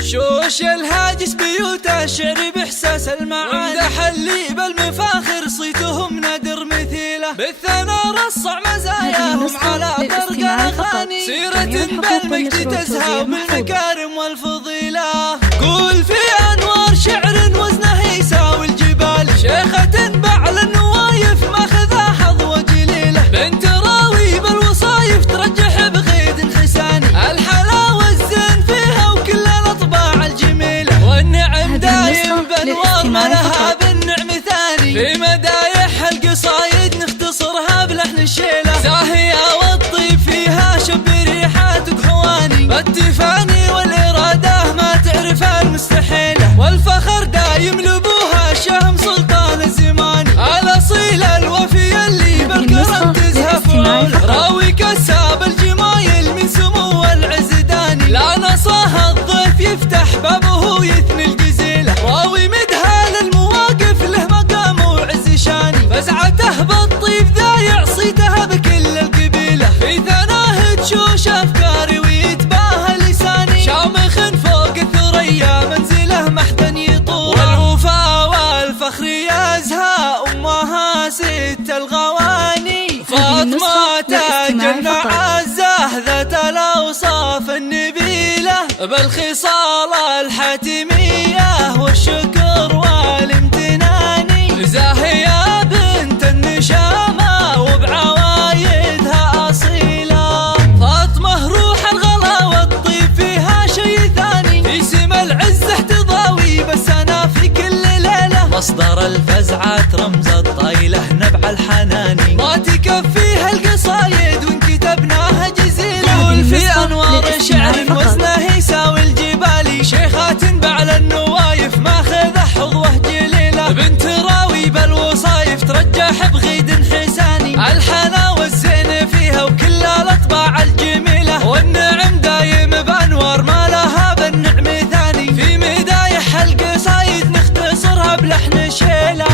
شوش الهاجس بيوته الشعر بإحساس المعاني، وامدح اللي بالمفاخر صيتهم نادر مثيله، بالثنا رصع مزاياهم على طرق الأغاني، سيرة بالمجد تزهى بالمكارم والفضيلة. قول في أنوار شعر وزنه يساوي الجبال، شيخة بعل النوايف ماخذها حظوة جليلة، بنت راوي بالوصايف ترجح بغيد حساني، الحلاوة الزين فيها وكل الأطباع الجميلة، والنعم دايم بأنوار ما لها بالنعم ثاني، في مدايح القصايد نختصرها بلحن الشيلة، زاهية والطيب فيها شب ريحات كحواني، بالتفاني والإرادة ما تعرف المستحيلة، والفخر دايم لبوها الشهم سلطان الزماني، الأصيل الوفي اللي بالكرم تزهف عونه، راوي كساب الجمايل من سمو العزداني، لا نصاها الضيف يفتح بابه يثني الجزيلة، راوي مدهال المواقف له مقام وعز شاني، فزعته بالطيب ذايع صيتها بكل القبيلة، في ثناه تشوش أفكاري ويتباهى لساني، شامخ فوق الثريا منزله محدا يطول، والوفا والفخر يزهى أمها ست الغواني، فاطمة تاج المعزة ذات الأوصاف النبيلة، بالخصال الحاتمية والشكر والامتنان، زاهية بنت النشامة وبعوايدها أصيلة، فاطمة روح الغلا والطيب فيها شي ثاني، في سما العزة تضاوي بس أنا في كل ليلة، مصدر الفزعات رمز الطايلة نبع الحناني، ما تكفيها القصايد وإن كتبناها جزيلة، قول في أنوار شعر وزنه يساوي الجبال، شيخات بعل النوايف ماخذه حظوة جليلة، بنت راوي بالوصايف ترجح بغيد حساني، الحلاوة الزين فيها وكل الأطباع الجميلة، والنعم دايم بأنوار ما لها بالنعم ثاني، في مدايح القصايد نختصرها بلحن شيلة.